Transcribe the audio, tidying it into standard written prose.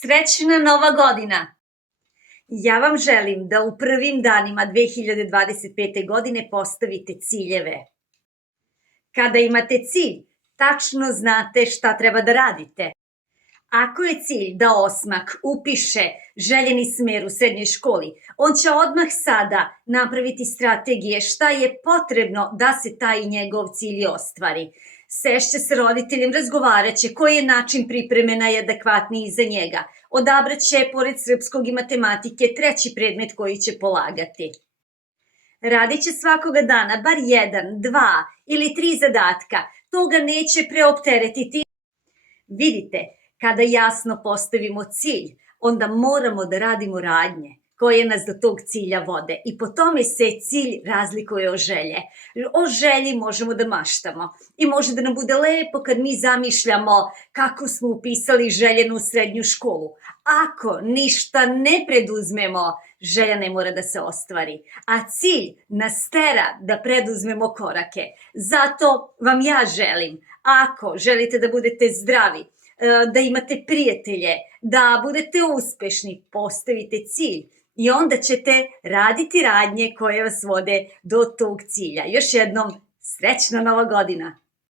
Srećna Nova godina! Ja vam želim da u prvim danima 2025. godine postavite ciljeve. Kada imate cilj, tačno znate šta treba da radite. Ako je cilj da osmak upiše željeni smer u srednjoj školi, on će odmah sada napraviti strategije šta je potrebno da se taj njegov cilj ostvari. Sešće sa roditeljem, razgovarat će koji je način pripreme najadekvatniji za njega. Odabraće, pored srpskog i matematike, treći predmet koji će polagati. Radit će svakoga dana bar 1, 2 ili 3 zadatka. To ga neće preopteretiti. Vidite, kada jasno postavimo cilj, onda moramo da radimo radnje koje nas do tog cilja vode i po tome se cilj razlikuje od želje. O želji možemo da maštamo i može da nam bude lepo kad mi zamišljamo kako smo upisali željenu srednju školu. Ako ništa ne preduzmemo, želja ne mora da se ostvari, a cilj nas tera da preduzmemo korake. Zato vam ja želim, ako želite da budete zdravi, da imate prijatelje, da budete uspešni, postavite cilj i onda ćete raditi radnje koje vas vode do tog cilja. Još jednom, srećna Nova godina!